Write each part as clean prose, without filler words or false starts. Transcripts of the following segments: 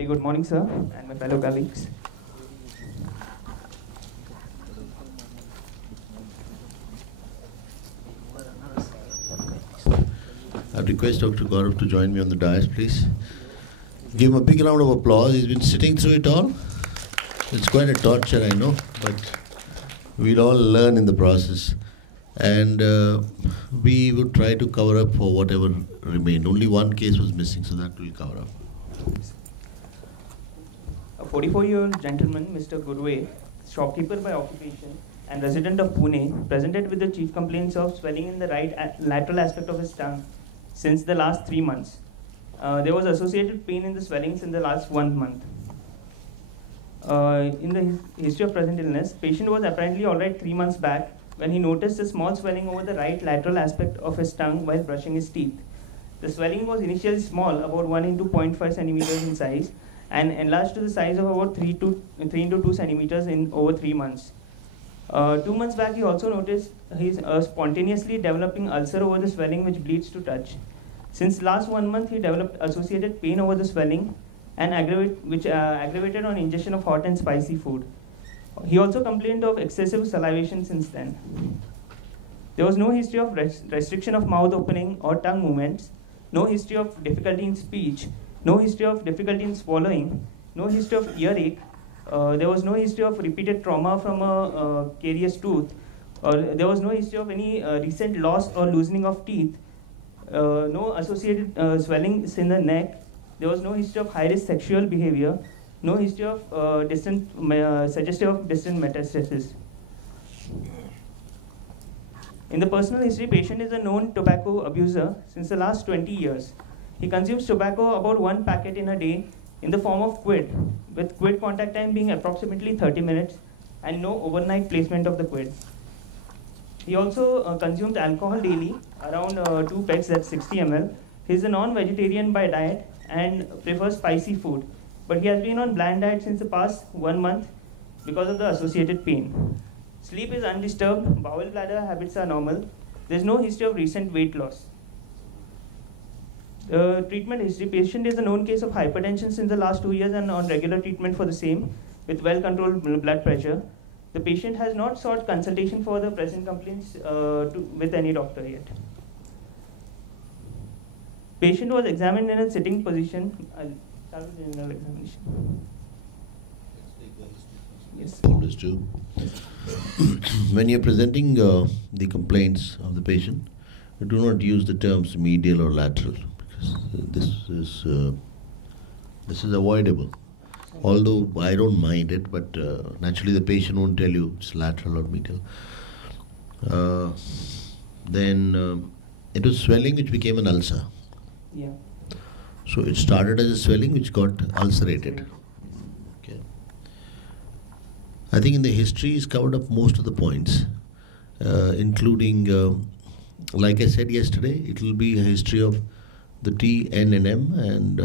Very good morning, sir, and my fellow colleagues. I'd request Dr. Gaurav to join me on the dais, please. Give him a big round of applause. He's been sitting through it all. It's quite a torture, I know, but we'll all learn in the process. And we would try to cover up for whatever remained. Only one case was missing, so that we'll cover up. A 44-year-old gentleman, Mr. Gurve, shopkeeper by occupation and resident of Pune, presented with the chief complaints of swelling in the right lateral aspect of his tongue since the last 3 months. There was associated pain in the swellings in the last 1 month. In the history of present illness, patient was apparently alright 3 months back when he noticed a small swelling over the right lateral aspect of his tongue while brushing his teeth. The swelling was initially small, about 1 into 0.5 centimeters in size, and enlarged to the size of about 3 into 2 centimeters in over 3 months. 2 months back, he also noticed he's spontaneously developing ulcer over the swelling which bleeds to touch. Since last 1 month, he developed associated pain over the swelling and aggravated on ingestion of hot and spicy food. He also complained of excessive salivation since then. There was no history of restriction of mouth opening or tongue movements, no history of difficulty in speech, no history of difficulty in swallowing, no history of earache. There was no history of repeated trauma from a carious tooth. There was no history of any recent loss or loosening of teeth. No associated swellings in the neck. There was no history of high-risk sexual behavior. No history of suggestive of distant metastasis. In the personal history, patient is a known tobacco abuser since the last 20 years. He consumes tobacco about 1 packet in a day in the form of quid, with quid contact time being approximately 30 minutes and no overnight placement of the quid. He also consumes alcohol daily, around 2 pegs, that's 60 ml. He is a non-vegetarian by diet and prefers spicy food, but he has been on bland diet since the past 1 month because of the associated pain. Sleep is undisturbed, bowel bladder habits are normal. There is no history of recent weight loss. Treatment history, patient is a known case of hypertension since the last 2 years and on regular treatment for the same with well-controlled blood pressure. The patient has not sought consultation for the present complaints with any doctor yet. Patient was examined in a sitting position. I'll start with the general examination. Yes. Always do. When you're presenting the complaints of the patient, do not use the terms medial or lateral, because this is avoidable. Although I don't mind it, but naturally the patient won't tell you it's lateral or medial. Then it was swelling which became an ulcer. Yeah. So it started as a swelling which got ulcerated. Okay. I think in the history he's covered up most of the points, including, like I said yesterday, it will be a history of the T, N and M, and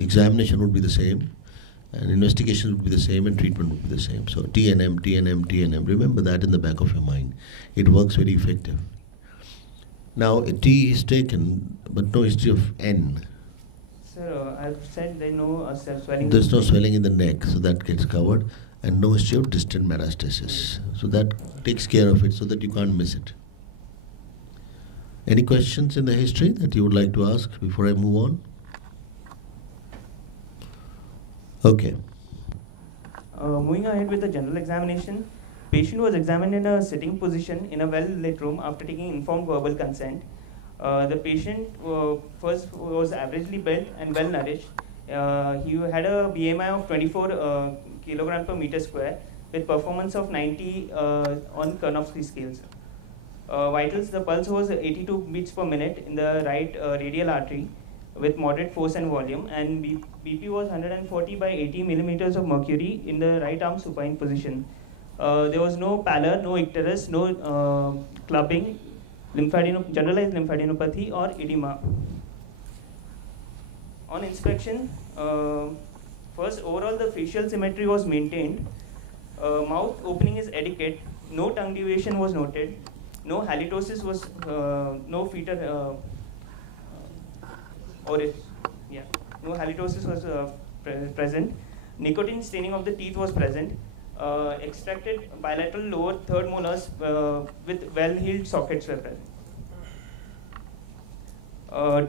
examination would be the same, and investigation would be the same, and treatment would be the same. So T and M, T and M, T and M. Remember that in the back of your mind. It works very effective. Now a T is taken, but no history of N. Sir, I've said there's no swelling. There's no swelling in the neck, so that gets covered, and no history of distant metastasis. So that takes care of it, so that you can't miss it. Any questions in the history that you would like to ask before I move on? Okay. Moving ahead with the general examination, patient was examined in a sitting position in a well-lit room after taking informed verbal consent. The patient first was averagely built and well-nourished. He had a BMI of 24 kilogram per meter square with performance of 90 on Karnofsky scales. Vitals, the pulse was 82 beats per minute in the right radial artery with moderate force and volume, and BP was 140 by 80 millimeters of mercury in the right arm supine position. There was no pallor, no icterus, no clubbing, generalized lymphadenopathy or edema. On inspection, first overall the facial symmetry was maintained. Mouth opening is adequate. No tongue deviation was noted. No halitosis was, no fetal no halitosis was present. Nicotine staining of the teeth was present. Extracted bilateral lower third molars with well-healed sockets were present.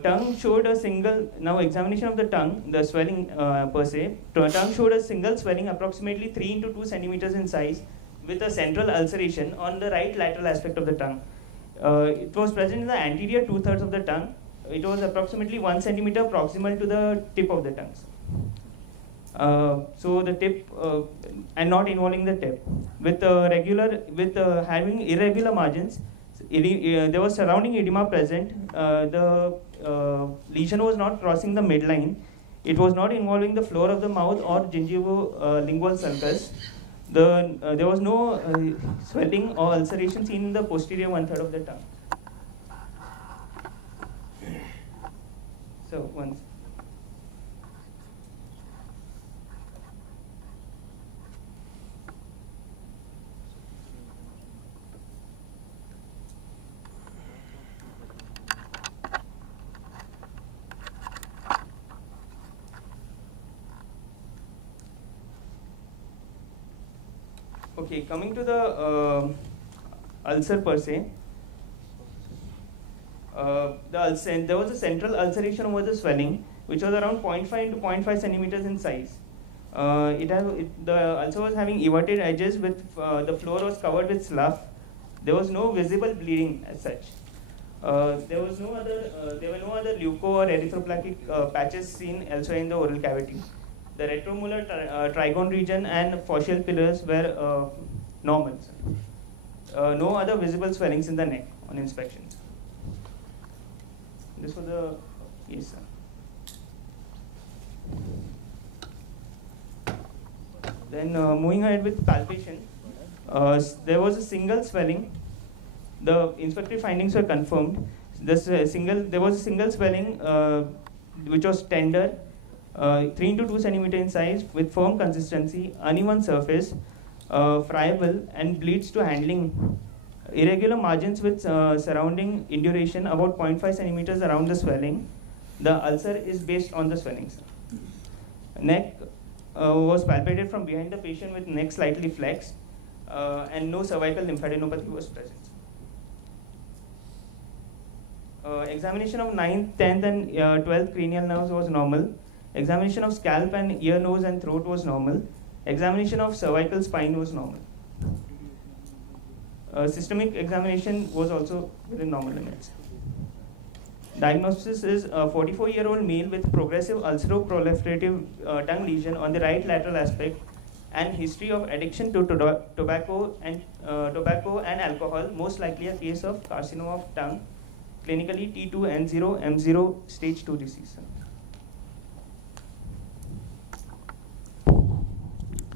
Tongue showed a single, now examination of the tongue, the swelling per se. Tongue showed a single swelling approximately 3 into 2 centimeters in size with a central ulceration on the right lateral aspect of the tongue. It was present in the anterior 2/3 of the tongue. It was approximately 1 centimeter proximal to the tip of the tongue. So the tip and not involving the tip with having irregular margins. There was surrounding edema present. The lesion was not crossing the midline. It was not involving the floor of the mouth or gingivolingual sulcus. There was no swelling or ulceration seen in the posterior 1/3 of the tongue. So once. Okay, coming to the ulcer per se. There was a central ulceration over the swelling, which was around 0.5 into 0.5 centimeters in size. The ulcer was having everted edges with the floor was covered with slough. There was no visible bleeding as such. There were no other leuco or erythroplakic patches seen elsewhere in the oral cavity. The retromolar trigone region and fascial pillars were normal. No other visible swellings in the neck on inspection. This was the case. Then moving ahead with palpation, there was a single swelling. The inspectory findings were confirmed. There was a single swelling which was tender, 3 into 2 centimeter in size with firm consistency, uneven surface, friable and bleeds to handling. Irregular margins with surrounding induration about 0.5 centimeters around the swelling. The ulcer is based on the swellings. Neck was palpated from behind the patient with neck slightly flexed and no cervical lymphadenopathy was present. Examination of 9th, 10th and 12th cranial nerves was normal. Examination of scalp and ear, nose and throat was normal. Examination of cervical spine was normal. Systemic examination was also within normal limits. Diagnosis is a 44-year-old male with progressive ulceroproliferative tongue lesion on the right lateral aspect and history of addiction to tobacco and alcohol, most likely a case of carcinoma of tongue, clinically T2N0 M0 stage 2 disease.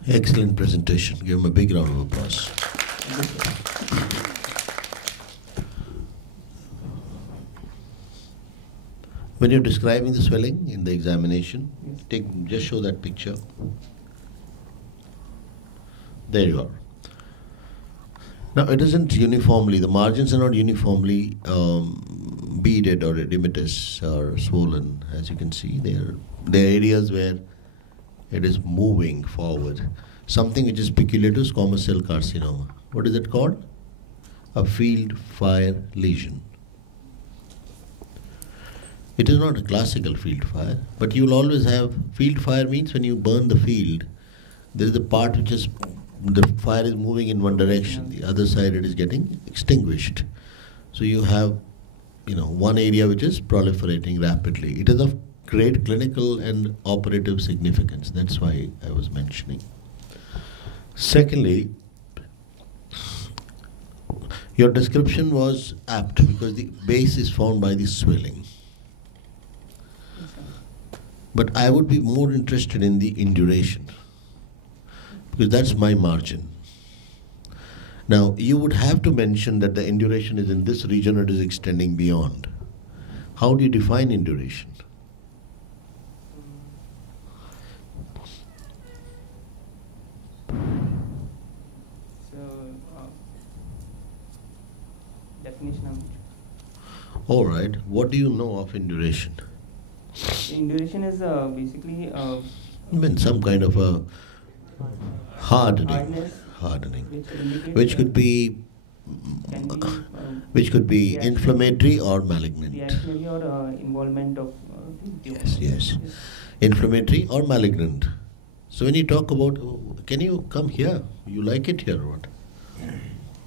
Excellent presentation. Give him a big round of applause. When you're describing the swelling in the examination, just show that picture. There you are. Now it isn't uniformly, the margins are not uniformly beaded or edematous or swollen, as you can see. There are areas where it is moving forward. Something which is peculiar to squamous cell carcinoma. What is it called? A field fire lesion. It is not a classical field fire, but you will always have, field fire means when you burn the field, there is a part which is, the fire is moving in one direction, the other side it is getting extinguished. So you have, one area which is proliferating rapidly. It is of great clinical and operative significance. That's why I was mentioning. Secondly, your description was apt because the base is found by the swelling. But I would be more interested in the induration because that's my margin. Now, you would have to mention that the induration is in this region or it is extending beyond. How do you define induration? All right. What do you know of induration? Induration is basically I mean, some kind of a Hardness, hardening, which indicates which could be can be which could be reactionary. inflammatory or malignant. Reactionary or involvement of tumor. Yes. Inflammatory or malignant. So when you talk about, can you come here? You like it here or what?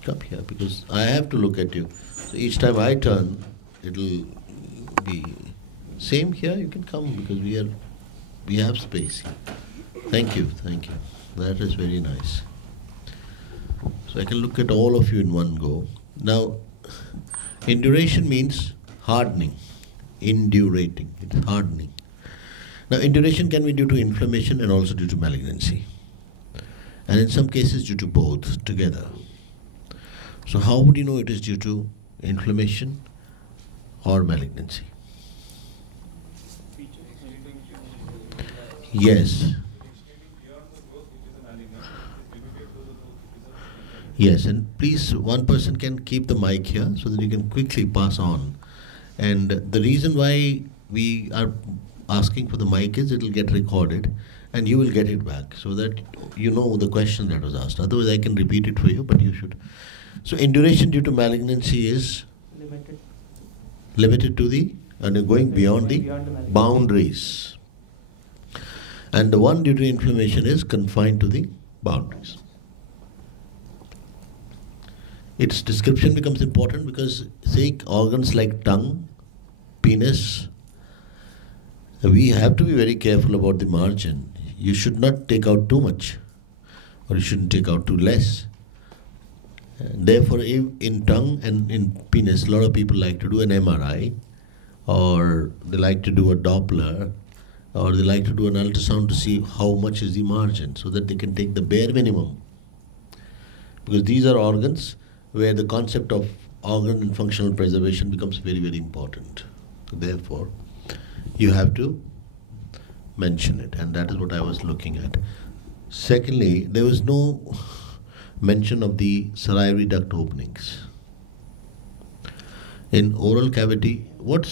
Come here, because I have to look at you. So each time I turn, it'll be same here. You can come because we have space here. Thank you. That is very nice. So I can look at all of you in one go. Now, induration means hardening. Indurating, it's hardening. Now, induration can be due to inflammation and also due to malignancy. And in some cases due to both together. So how would you know it is due to inflammation or malignancy? Yes. Yes, and please, one person can keep the mic here so that you can quickly pass on. And the reason why we are asking for the mic is it will get recorded and you will get it back so that you know the question that was asked. Otherwise, I can repeat it for you, but you should. So, induration due to malignancy is limited to the, and going beyond the boundaries. And the one due to inflammation is confined to the boundaries. Its description becomes important because, say, organs like tongue, penis, we have to be very careful about the margin. You should not take out too much, or you shouldn't take out too less. Therefore, if in tongue and in penis, a lot of people like to do an MRI, or they like to do a Doppler, or they like to do an ultrasound to see how much is the margin, so that they can take the bare minimum. Because these are organs where the concept of organ and functional preservation becomes very, very important. Therefore, you have to mention it, and that is what I was looking at. Secondly, there was no mention of the salivary duct openings. In oral cavity, what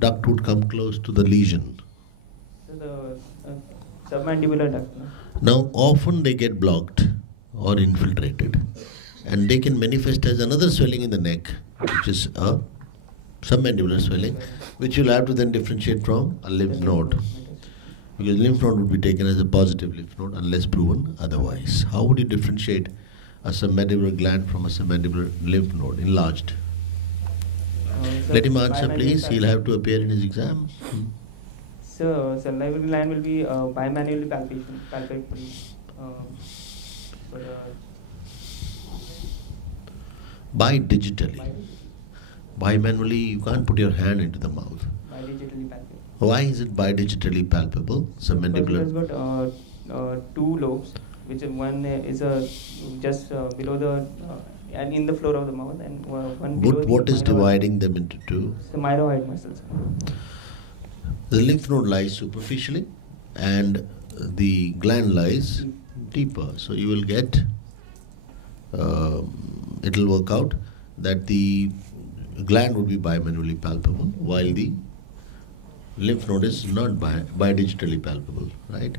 duct would come close to the lesion? So the submandibular duct. Now, often they get blocked or infiltrated, and they can manifest as another swelling in the neck, which is a submandibular swelling, which you'll have to then differentiate from a lymph node. Because lymph node would be taken as a positive lymph node unless proven otherwise. How would you differentiate a submandibular gland from a submandibular lymph node enlarged? Let him answer, please. He'll have to appear in his exam. So, salivary gland will be bimanually palpable. Bidigitally. Bimanually, you can't put your hand into the mouth. Bidigitally palpable. Why is it bidigitally palpable? Submandibular. It has got two lobes, which one is just below the and in the floor of the mouth, and one below. What is dividing them into two? The myroid muscles. The lymph node lies superficially, and the gland lies deeper. So you will get. It will work out that the gland would be bimanually palpable, while the lymph node is not bidigitally palpable, right?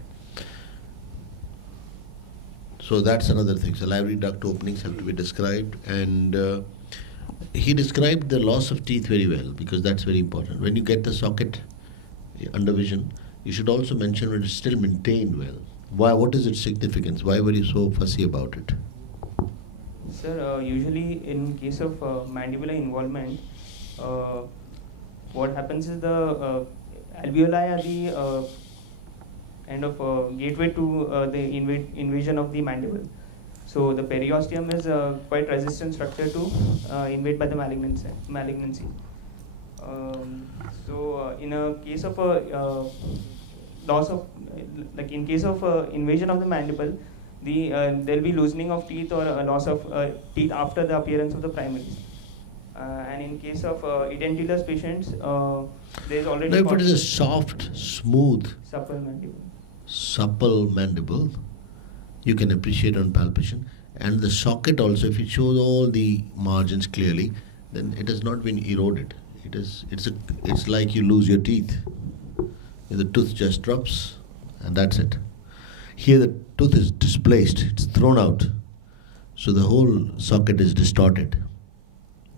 So that's another thing. Salivary duct openings have to be described, and he described the loss of teeth very well, because that's very important. When you get the socket under vision, you should also mention when it's still maintained well. Why? What is its significance? Why were you so fussy about it? Sir, usually in case of mandibular involvement, what happens is the alveoli are the kind of gateway to the invasion of the mandible. So the periosteum is a quite resistant structure to invade by the malignancy. So in a case of a loss of, like in case of invasion of the mandible, there will be loosening of teeth or a loss of teeth after the appearance of the primaries. And in case of edentulous patients, there is already. Now, if it is a soft, smooth, supple mandible, you can appreciate on palpation. And the socket also, if it shows all the margins clearly, then it has not been eroded. It's like you lose your teeth. The tooth just drops, and that's it. Here the tooth is displaced, it's thrown out, so the whole socket is distorted.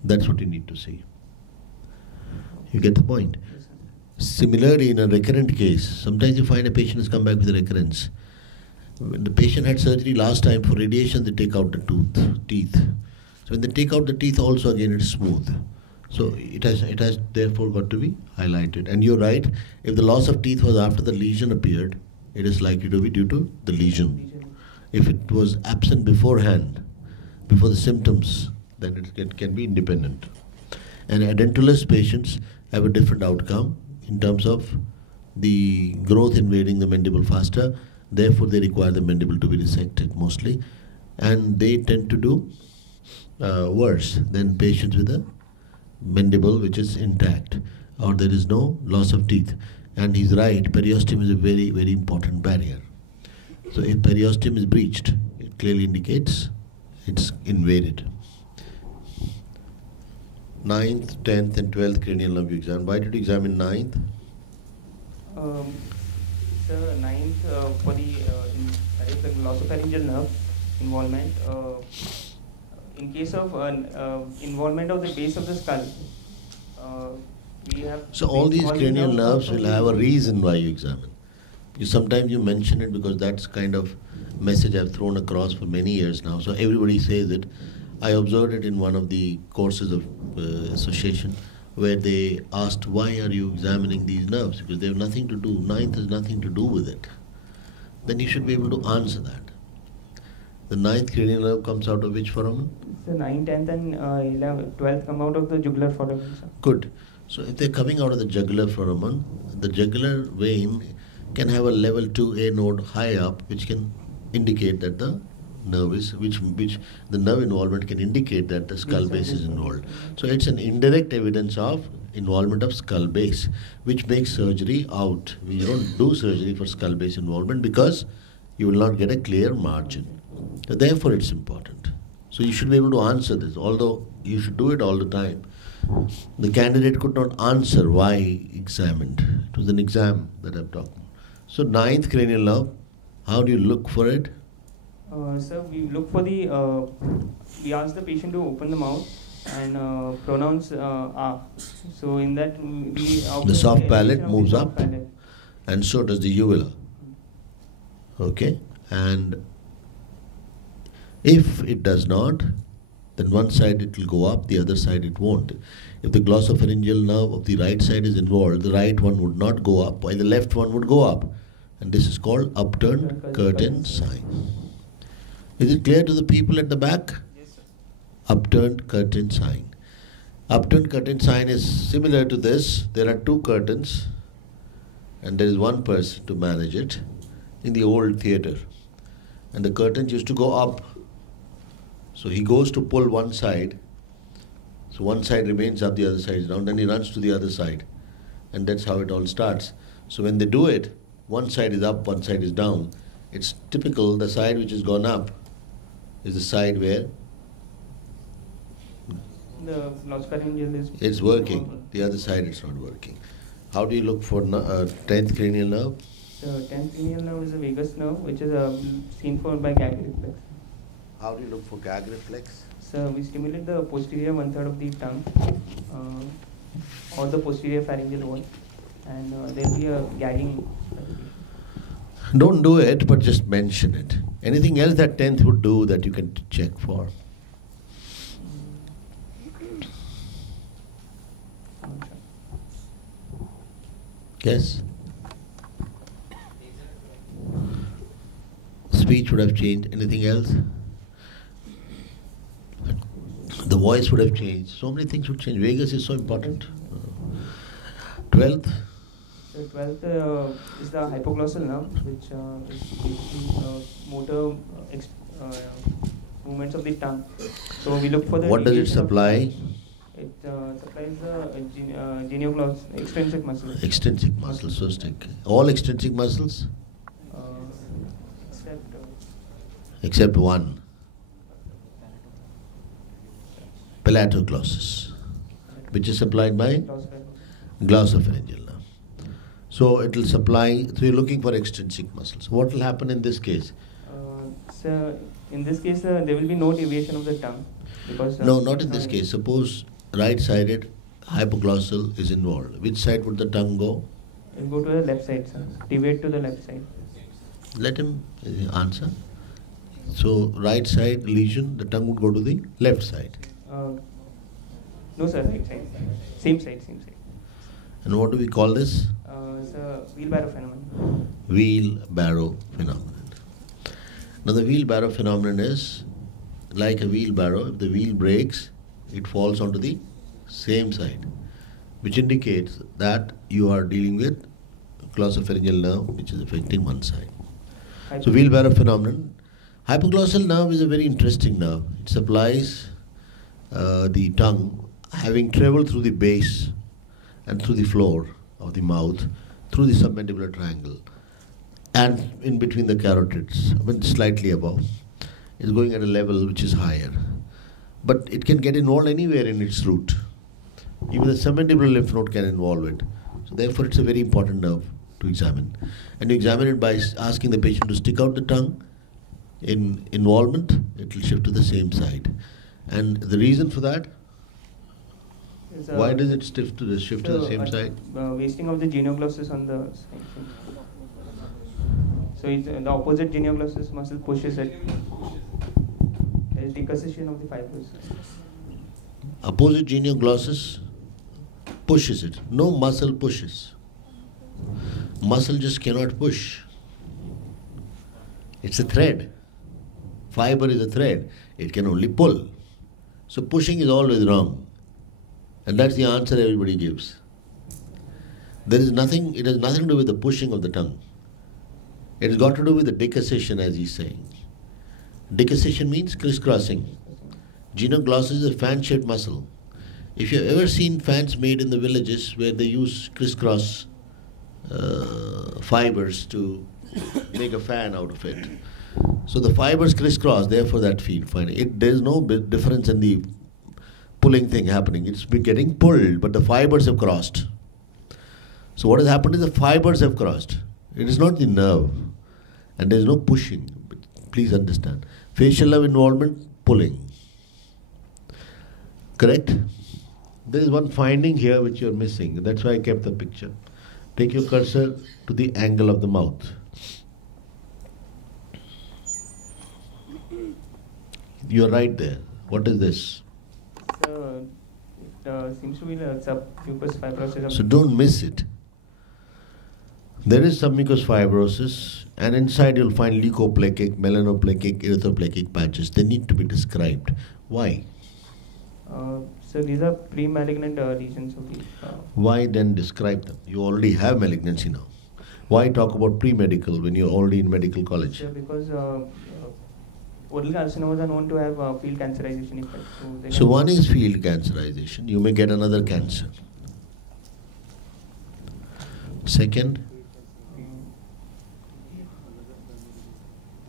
That's what you need to see. You get the point? Similarly, in a recurrent case, sometimes you find a patient has come back with a recurrence. When the patient had surgery last time for radiation, they take out the teeth. So when they take out the teeth, also again it's smooth. So it has therefore got to be highlighted. And you're right, if the loss of teeth was after the lesion appeared, it is likely to be due to the lesion. If it was absent beforehand, before the symptoms, then it can be independent. And edentulous patients have a different outcome in terms of the growth invading the mandible faster. Therefore, they require the mandible to be resected mostly. And they tend to do worse than patients with a mandible which is intact or there is no loss of teeth. And he's right, periosteum is a very, very important barrier. So if periosteum is breached, it clearly indicates it's invaded. 9th, 10th and 12th cranial nerve you examine. Why did you examine 9th? The 9th for the glossopharyngeal nerve involvement. In case of involvement of the base of the skull, we have... So all these cranial nerves will have a reason why you examine. Sometimes you mention it because that's kind of message I've thrown across for many years now. So everybody says it. I observed it in one of the courses of association where they asked, why are you examining these nerves? Because they have nothing to do. 9th has nothing to do with it. Then you should be able to answer that. The 9th cranial nerve comes out of which foramen? The 9th, 10th and 11th, 12th come out of the jugular foramen. Sir. Good. So if they're coming out of the jugular foramen, the jugular vein can have a level 2A node high up, which can indicate that the nerve is, which the nerve involvement can indicate that the skull base is involved. So it's an indirect evidence of involvement of skull base, which makes surgery out. We don't do surgery for skull base involvement because you will not get a clear margin. So therefore it's important. So you should be able to answer this, although you should do it all the time. The candidate could not answer why examined. It was an exam that I'm talking about. So 9th cranial nerve, how do you look for it? Sir, we look for the, we ask the patient to open the mouth and pronounce ah. So in that we... The soft palate moves up and so does the uvula. Okay? And if it does not, then one side it will go up, the other side it won't. If the glossopharyngeal nerve of the right side is involved, the right one would not go up, while the left one would go up. And this is called upturned curtain sign. Is it clear to the people at the back? Yes, sir. Upturned curtain sign. Upturned curtain sign is similar to this. There are two curtains and there is one person to manage it in the old theatre. And the curtains used to go up. So he goes to pull one side. So one side remains up, the other side is down. Then he runs to the other side. And that's how it all starts. So when they do it, one side is up, one side is down. It's typical, the side which has gone up is the side where the glossopharyngeal is... It's working. The other side it's not working. How do you look for 10th cranial nerve? The 10th cranial nerve is a vagus nerve, which is seen for by gag reflex. How do you look for gag reflex? So we stimulate the posterior 1/3 of the tongue or the posterior pharyngeal wall, and there will be a gagging. Don't do it, but just mention it. Anything else that 10th would do that you can check for? Yes? Speech would have changed. Anything else? The voice would have changed. So many things would change. Vagus is so important. 12th? The 12th is the hypoglossal nerve, which is basically motor movements of the tongue. So we look for the... What does it supply? It supplies the genioglossus, extrinsic muscles. Extrinsic muscles, so stick. All extrinsic muscles? Except one. Palatoglossus, which is supplied by glossopharyngeal nerve. So it will supply, so you're looking for extrinsic muscles. What will happen in this case? So in this case, there will be no deviation of the tongue. Because, no, not in this case. Suppose right-sided hypoglossal is involved. Which side would the tongue go? It will go to the left side, sir. Deviate to the left side. Let him answer. So right side lesion, the tongue would go to the left side. No, sir, right side. Same side, same side. And what do we call this? It's a wheelbarrow phenomenon. Wheelbarrow phenomenon. Now the wheelbarrow phenomenon is like a wheelbarrow. If the wheel breaks, it falls onto the same side, which indicates that you are dealing with glossopharyngeal nerve, which is affecting one side. So wheelbarrow phenomenon. Hypoglossal nerve is a very interesting nerve. It supplies the tongue, having traveled through the base and through the floor of the mouth, through the submandibular triangle, and in between the carotids, I mean slightly above. It's going at a level which is higher. But it can get involved anywhere in its route. Even the submandibular lymph node can involve it. So therefore it's a very important nerve to examine. And you examine it by asking the patient to stick out the tongue. In involvement, it will shift to the same side. And the reason for that? Why does it shift to the same side? Wasting of the genioglossus on the side. So the opposite genioglossus muscle pushes it. There is decussation of the fibers. Opposite genioglossus pushes it. No muscle pushes. Muscle just cannot push. It's a thread. Fiber is a thread. It can only pull. So pushing is always wrong. And that's the answer everybody gives. There is nothing, it has nothing to do with the pushing of the tongue. It has got to do with the decussation, as he's saying. Decussation means crisscrossing. Genioglossus is a fan-shaped muscle. If you've ever seen fans made in the villages where they use crisscross fibers to make a fan out of it. So the fibers crisscross, therefore that feed fine. There's no difference in the pulling thing happening. It's been getting pulled, but the fibers have crossed. So what has happened is the fibers have crossed. It is not the nerve. And there is no pushing. But please understand. Facial nerve involvement, pulling. Correct? There is one finding here which you are missing. That's why I kept the picture. Take your cursor to the angle of the mouth. You are right there. What is this? It seems to be the submucous fibrosis. So don't miss it. There is submucous fibrosis, and inside you'll find leukoplakic, melanoplakic, erythroplakic patches. They need to be described. Why? So these are pre-malignant lesions of the... Why then describe them? You already have malignancy now. Why talk about pre-medical when you're already in medical college? Yeah, because oral carcinomas are known to have field cancerization effect. So one is field cancerization. You may get another cancer. Second?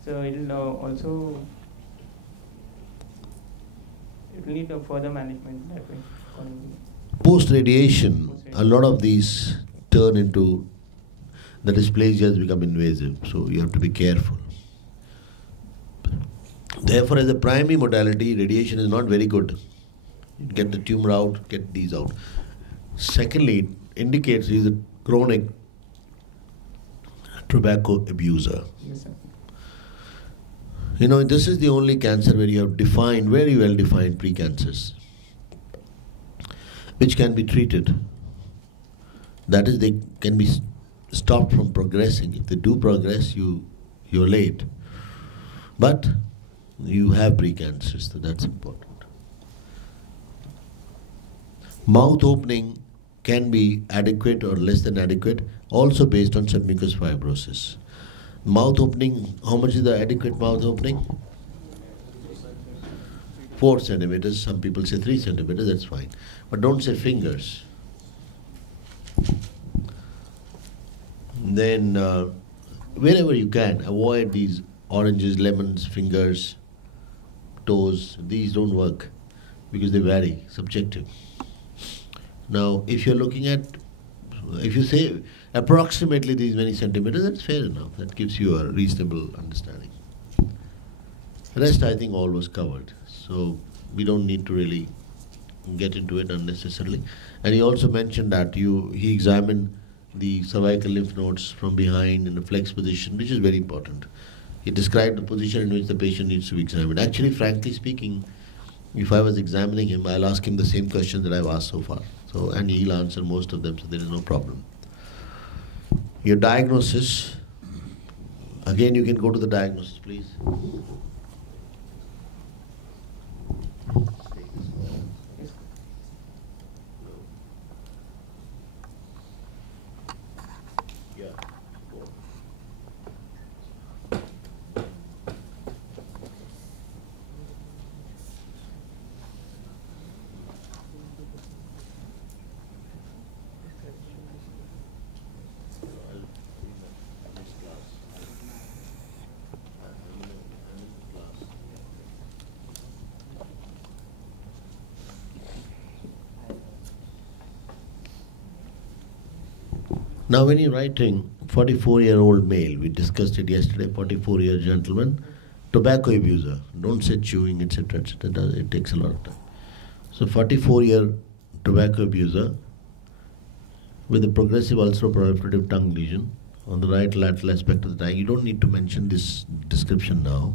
So it will also... It will need further management that way. Post-radiation, a lot of these turn into, the dysplasias become invasive, so you have to be careful. Therefore, as a primary modality, radiation is not very good. You get the tumor out, get these out. Secondly, it indicates he's a chronic tobacco abuser. Yes, sir. You know, this is the only cancer where you have defined, very well defined precancers, which can be treated. That is, they can be stopped from progressing. If they do progress, you're late. But you have precancers, so that's important. Mouth opening can be adequate or less than adequate, also based on submucous fibrosis. Mouth opening, how much is the adequate mouth opening? 4 centimeters, some people say 3 centimeters, that's fine. But don't say fingers. Then, wherever you can, avoid these oranges, lemons, fingers, toes. These don't work because they vary, subjective. Now, if you're looking at, if you say, approximately these many centimeters, that's fair enough. That gives you a reasonable understanding. The rest, I think, all was covered. So we don't need to really get into it unnecessarily. And he also mentioned that he examined the cervical lymph nodes from behind in a flex position, which is very important. He described the position in which the patient needs to be examined. Actually, frankly speaking, if I was examining him, I'll ask him the same questions that I've asked so far. So, and he'll answer most of them, so there is no problem. Your diagnosis, again you can go to the diagnosis, please. Now when you're writing 44-year-old male, we discussed it yesterday, 44-year gentleman, tobacco abuser, don't say chewing, etc., etc., it takes a lot of time. So 44-year tobacco abuser with a progressive ulcero-proliferative tongue lesion on the right lateral aspect of the tongue. You don't need to mention this description now.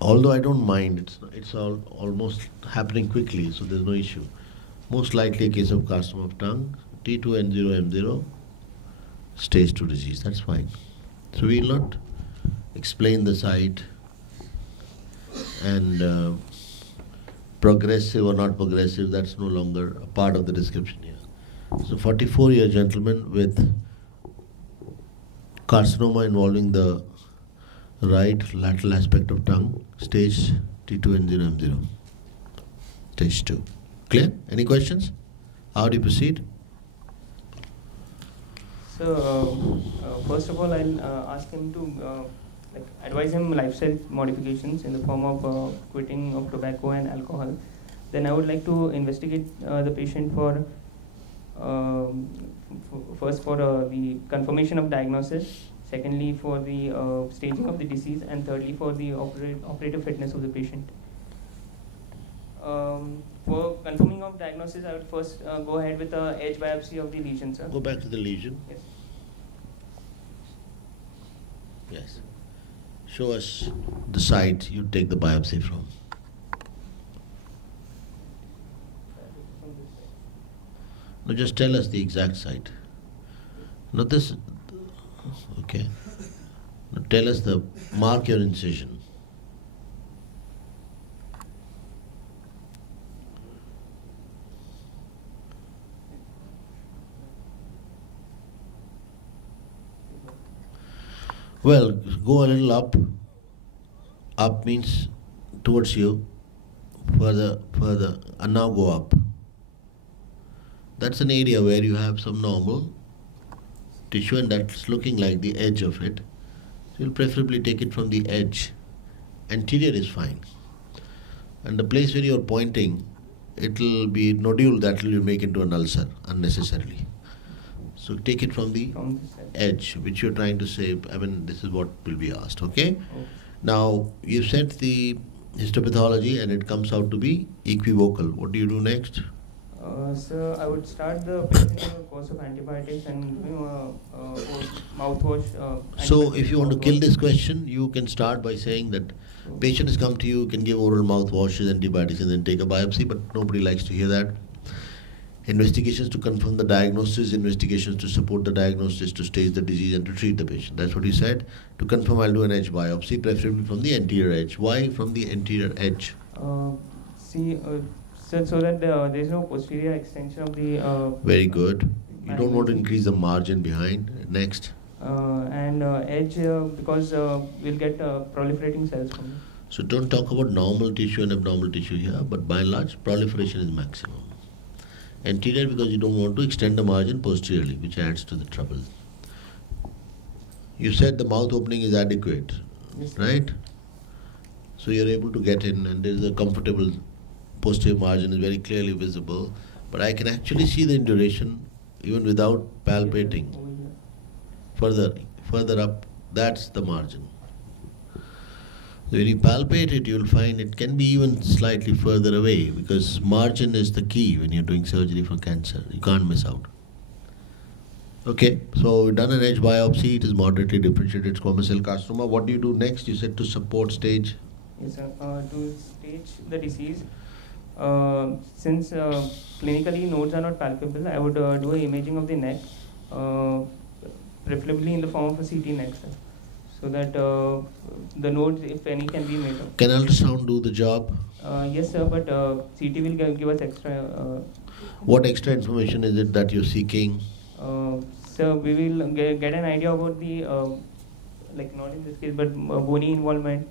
Although I don't mind, it's all almost happening quickly, so there's no issue. Most likely a case of carcinoma of tongue, T2N0M0, stage 2 disease, that's fine. So we will not explain the site and progressive or not progressive, that's no longer a part of the description here. So 44-year gentleman with carcinoma involving the right lateral aspect of tongue, stage T2N0M0, stage 2. Clear? Any questions? How do you proceed? So, first of all, I'll ask him to advise him lifestyle modifications in the form of quitting of tobacco and alcohol. Then I would like to investigate the patient for first for the confirmation of diagnosis, secondly for the staging of the disease, and thirdly for the operative fitness of the patient. For confirming of diagnosis, I would first go ahead with the edge biopsy of the lesion, sir. Go back to the lesion. Yes. Yes. Show us the site you take the biopsy from. No, just tell us the exact site. No, this. Okay. Now tell us mark your incision. Well, go a little up. Up means towards you. Further, and now go up. That's an area where you have some normal tissue and that's looking like the edge of it. So you'll preferably take it from the edge. Anterior is fine. And the place where you're pointing, it'll be nodule that will make into an ulcer unnecessarily. So take it from the edge, which you're trying to say, I mean, this is what will be asked, okay? Now, you've said the histopathology and it comes out to be equivocal. What do you do next? So I would start the patient on a course of antibiotics and mouthwash. So if you want to kill this question, you can start by saying that patient has come to you, can give oral mouthwashes, antibiotics, and then take a biopsy, but nobody likes to hear that. Investigations to confirm the diagnosis, investigations to support the diagnosis, to stage the disease and to treat the patient. That's what he said. To confirm, I'll do an edge biopsy, preferably from the anterior edge. Why from the anterior edge? So that there is no posterior extension of the... Very good. You don't want to increase the margin behind. Next. And edge because we'll get proliferating cells from it. So don't talk about normal tissue and abnormal tissue here, but by and large, proliferation is maximum. Anterior because you don't want to extend the margin posteriorly, which adds to the trouble. You said the mouth opening is adequate, yes, right? So you're able to get in and there is a comfortable posterior margin is very clearly visible, but I can actually see the induration even without palpating. Further up, that's the margin. When you palpate it, you'll find it can be even slightly further away, because margin is the key when you're doing surgery for cancer. You can't miss out. Okay, so we've done an edge biopsy. It is moderately differentiated squamous cell carcinoma. What do you do next? You said to support stage. Yes, sir. To stage the disease, since clinically nodes are not palpable, I would do an imaging of the neck, preferably in the form of a CT neck, sir, so that the nodes, if any, can be made up. Can ultrasound do the job? Yes, sir, but CT will give us extra. What extra information is it that you're seeking? So we will get an idea about the, like not in this case, but bony involvement,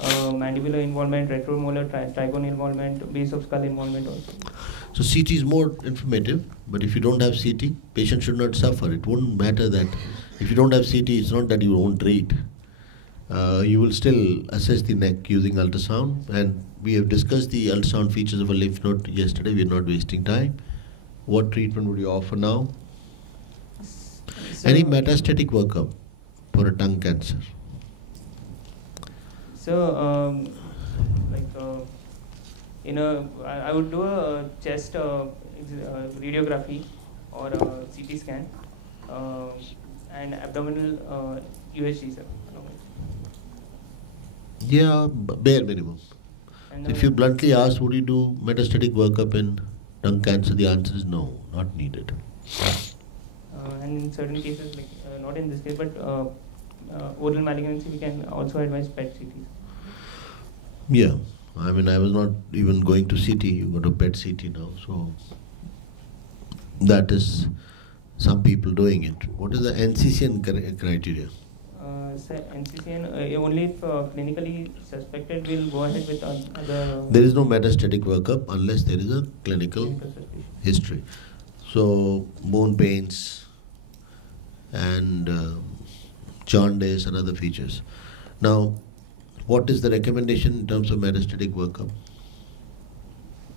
mandibular involvement, retromolar, trigone involvement, base of skull involvement also. So CT is more informative, but if you don't have CT, patient should not suffer. It wouldn't matter that if you don't have CT, it's not that you won't treat. You will still assess the neck using ultrasound, and we have discussed the ultrasound features of a lymph node yesterday. We are not wasting time. What treatment would you offer now? So Any metastatic workup for a tongue cancer? So, I would do a chest radiography or a CT scan and abdominal USG, sir. Yeah, bare minimum. And, So if you bluntly ask, would you do metastatic workup in tongue cancer? The answer is no, not needed. and in certain cases, like not in this case, but oral malignancy, we can also advise PET CTs. Yeah, I mean, I was not even going to CT. You go to PET CT now, so that is some people doing it. What is the NCCN criteria? So NCCN, only if clinically suspected, we'll go ahead with other. There is no metastatic workup unless there is a clinical history. So bone pains and jaundice and other features. Now, what is the recommendation in terms of metastatic workup?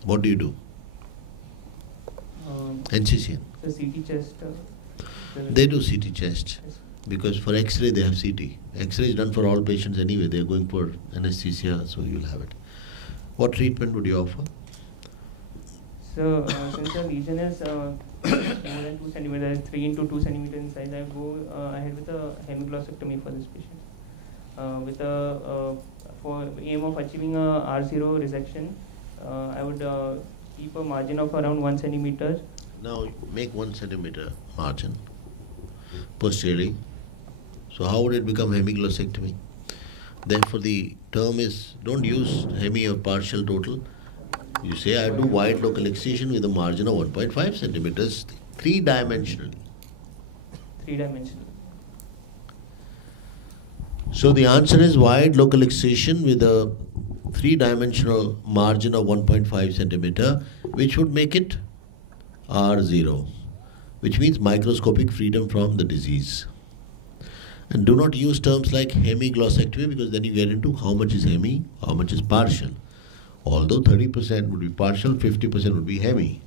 What do you do? NCCN. The CT chest. They do CT chest. Yes. Because for X-ray they have CT. X-ray is done for all patients anyway. They are going for anesthesia, so you'll have it. What treatment would you offer? So since the lesion is more than 2 centimeters, 3 into 2 centimeters in size, I go ahead with a hemiglossectomy for this patient. With a for aim of achieving a R0 resection, I would keep a margin of around 1 centimeter. Now make 1 centimeter margin posteriorly. So how would it become hemiglossectomy? Therefore the term is, don't use hemi or partial total. You say I do wide local excision with a margin of 1.5 centimeters, three-dimensionally. Three-dimensional. So the answer is wide local excision with a three-dimensional margin of 1.5 centimeter, which would make it R0, which means microscopic freedom from the disease. And do not use terms like hemiglossectomy, because then you get into how much is hemi, how much is partial. Although 30% would be partial, 50% would be hemi.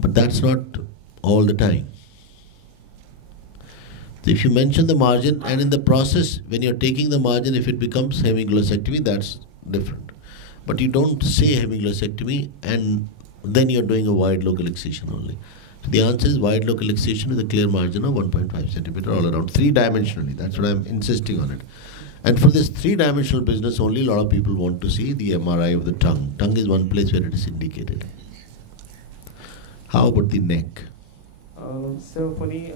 But that's not all the time. So if you mention the margin, and in the process, when you're taking the margin, if it becomes hemiglossectomy, that's different. But you don't say hemiglossectomy and then you're doing a wide local excision only. So the answer is wide local excision with a clear margin of 1.5 centimeter all around, three-dimensionally. That's what I'm insisting on it. And for this three-dimensional business, only a lot of people want to see the MRI of the tongue. Tongue is one place where it is indicated. How about the neck? So for the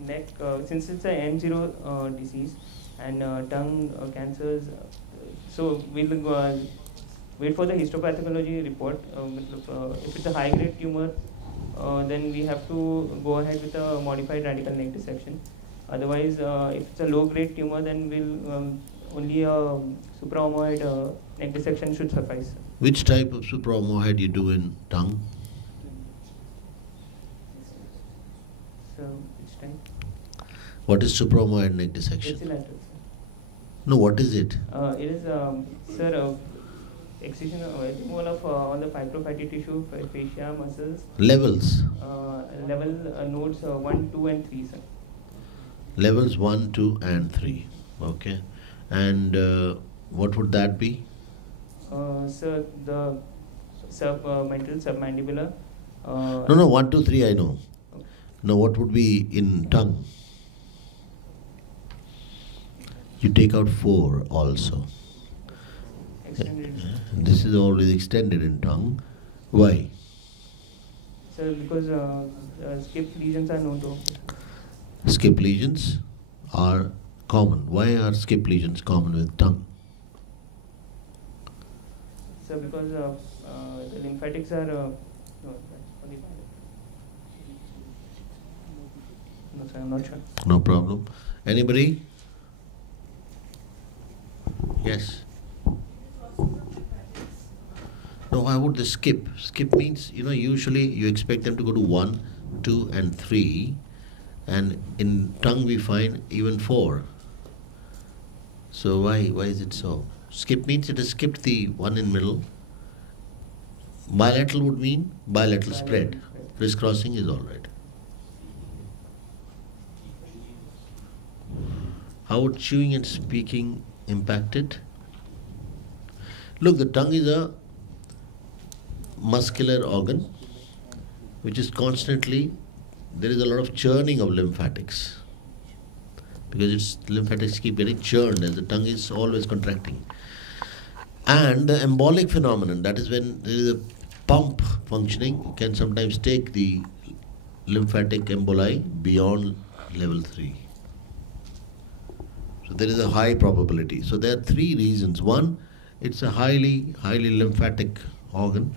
neck, since it's a N0 disease and tongue cancers, so we'll wait for the histopathology report. If it's a high-grade tumor, then we have to go ahead with a modified radical neck dissection. Otherwise, if it's a low-grade tumor, then we'll only a supraomoid neck dissection should suffice. Which type of supraomoid you do in tongue? So which type? What is supraomoid neck dissection? Ipsilateral. No, what is it? It is, sir, excision, removal of all the fibrofatty tissue, fascia, muscles. Levels. Level nodes 1, 2, and 3, sir. Levels 1, 2, and 3. Okay. And what would that be? Sir, the mental submandibular. No, 1, 2, 3 I know. Okay. Now what would be in tongue? You take out 4 also. Extended. This is always extended in tongue. Why? Sir, because skip lesions are known to. Skip lesions are common. Why are skip lesions common with tongue? Sir, because the lymphatics are. No, sir, I'm not sure. No problem. Anybody? Yes. No, why would they skip? Skip means, usually you expect them to go to 1, 2, and 3, and in tongue we find even 4. So why is it so? Skip means it has skipped the one in middle. Bilateral would mean bilateral spread. Crisscrossing is alright. How would chewing and speaking impact it? Look, the tongue is a muscular organ which is constantly, there is a lot of churning of lymphatics because its lymphatics keep getting churned as the tongue is always contracting. And the embolic phenomenon, that is when there is a pump functioning, can sometimes take the lymphatic emboli beyond level 3. So there is a high probability. So there are 3 reasons. One, it's a highly lymphatic organ.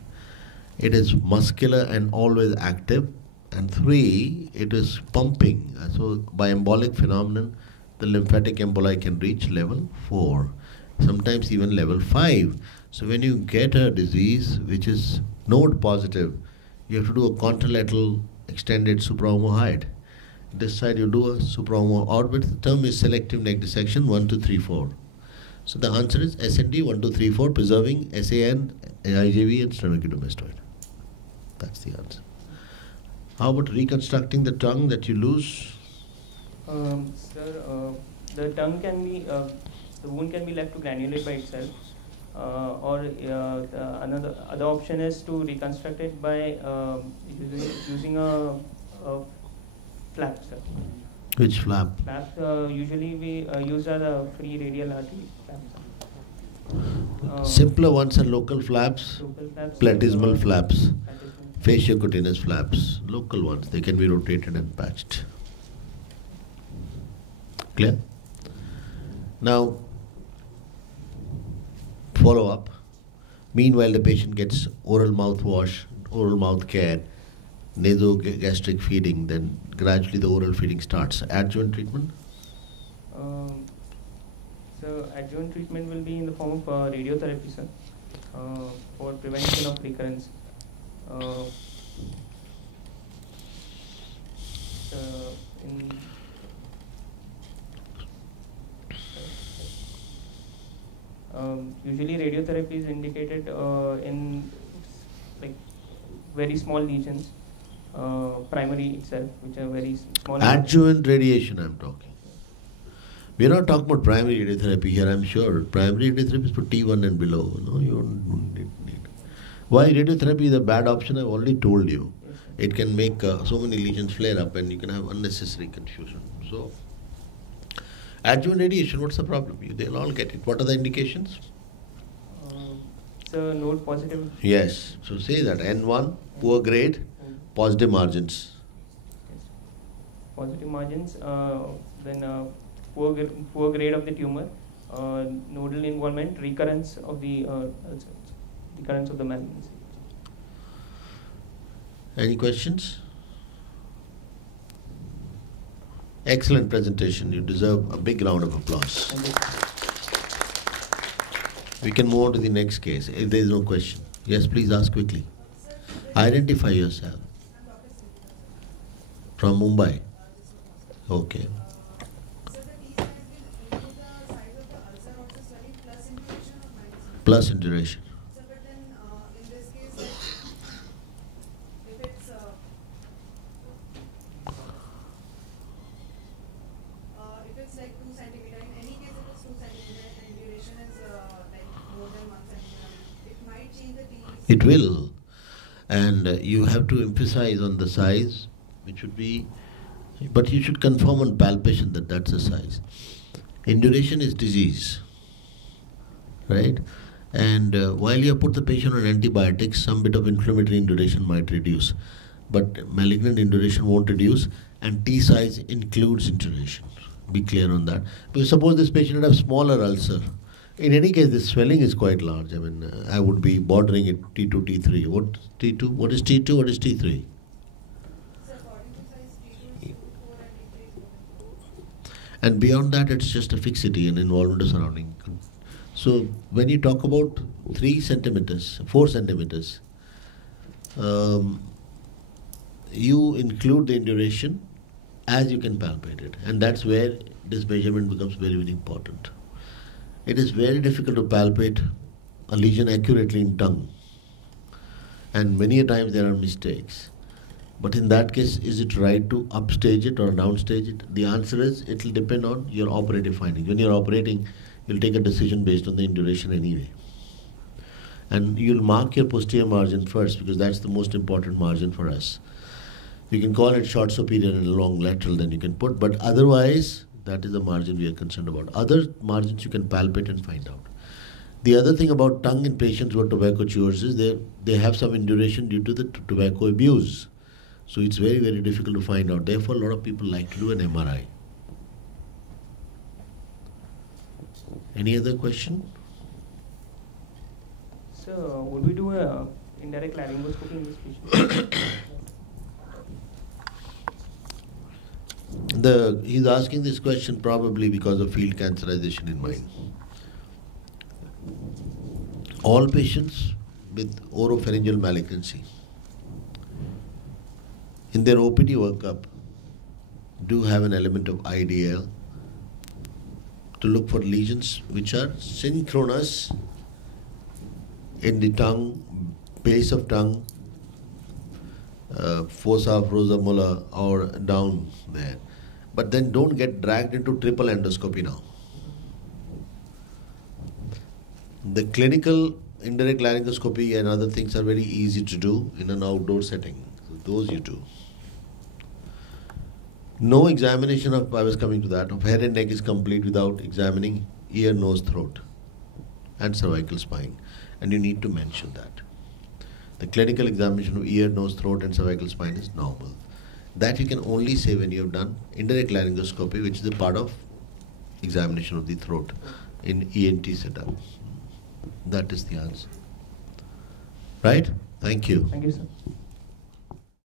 It is muscular and always active. And 3, it is pumping. So by embolic phenomenon, the lymphatic emboli can reach level 4, sometimes even level 5. So when you get a disease which is node positive, you have to do a contralateral extended supraomohyoid. This side you do a supraomohyoid. The term is selective neck dissection 1, 2, 3, 4. So the answer is SND 1, 2, 3, 4, preserving SAN, IJV, and sternocleidomastoid. That's the answer. How about reconstructing the tongue that you lose? Sir, the tongue can be, the wound can be left to granulate by itself, or the other option is to reconstruct it by using a flap, sir. Which flap? Flaps usually we use the free radial artery flaps. Simpler ones are local flaps, platysmal flaps, fasciocutaneous flaps, local ones. They can be rotated and patched. Clear? Now, follow up. Meanwhile, the patient gets oral mouthwash, oral mouth care, nasogastric feeding, then gradually the oral feeding starts. Adjuvant treatment? So adjuvant treatment will be in the form of radiotherapy, sir, for prevention of recurrence. Usually radiotherapy is indicated in like very small lesions, primary itself, which are very small. Adjuvant radiation I'm talking. We are not talking about primary radiotherapy here, I'm sure. Primary radiotherapy is for T1 and below. No, you don't need. Why radiotherapy is a bad option, I've already told you. Yes, it can make so many lesions flare up and you can have unnecessary confusion. So, adjuvant radiation, what's the problem? They'll all get it. What are the indications? So node positive. Yes. So say that N1, poor grade, positive margins. Yes. Positive margins, then poor grade of the tumor, nodal involvement, recurrence of the malignancy. Any questions? Excellent presentation. You deserve a big round of applause. We can move on to the next case if there is no question. Yes, please ask quickly. Identify yourself. From Mumbai. Okay. Plus in duration. like 2 centimeter. In any case, it is 2 centimeter and duration is like more than 1 centimeter. It might change the TEC. It will. And you have to emphasize on the size, which should be, but you should confirm on palpation that that's the size. Induration is disease, right? And while you have put the patient on antibiotics, some bit of inflammatory induration might reduce, but malignant induration won't reduce, and T size includes induration. Be clear on that. Because suppose this patient had a smaller ulcer. In any case, this swelling is quite large. I mean, I would be bordering it T2, T3. What T2? What is T2? What is T3? So according to size, T2 is 4 and T3 is 4. And beyond that, it's just a fixity and involvement of surrounding. So when you talk about 3 centimeters, 4 centimeters, you include the induration as you can palpate it. And that's where this measurement becomes very, very important. It is very difficult to palpate a lesion accurately in tongue. And many a times there are mistakes. But in that case, is it right to upstage it or downstage it? The answer is, it will depend on your operative findings. When you're operating, you'll take a decision based on the induration anyway. And you'll mark your posterior margin first, because that's the most important margin for us. You can call it short superior and long lateral, then you can put, but otherwise, that is the margin we are concerned about. Other margins you can palpate and find out. The other thing about tongue in patients who are tobacco chewers is they have some induration due to the tobacco abuse. So it's very, very difficult to find out. Therefore, a lot of people like to do an MRI. Any other question? So, would we do a indirect laryngoscopy in this patient? He's asking this question probably because of field cancerization in mind. All patients with oropharyngeal malignancy, in their OPD workup, do have an element of IDL to look for lesions which are synchronous in the tongue, base of tongue, fossa of rosa mola, or down there. But then don't get dragged into triple endoscopy now. The clinical indirect laryngoscopy and other things are very easy to do in an outdoor setting. So those you do. No examination of, I was coming to that, of head and neck is complete without examining ear, nose, throat and cervical spine. And you need to mention that. The clinical examination of ear, nose, throat and cervical spine is normal. That you can only say when you have done indirect laryngoscopy, which is a part of examination of the throat in ENT setup. That is the answer. Right? Thank you. Thank you, sir.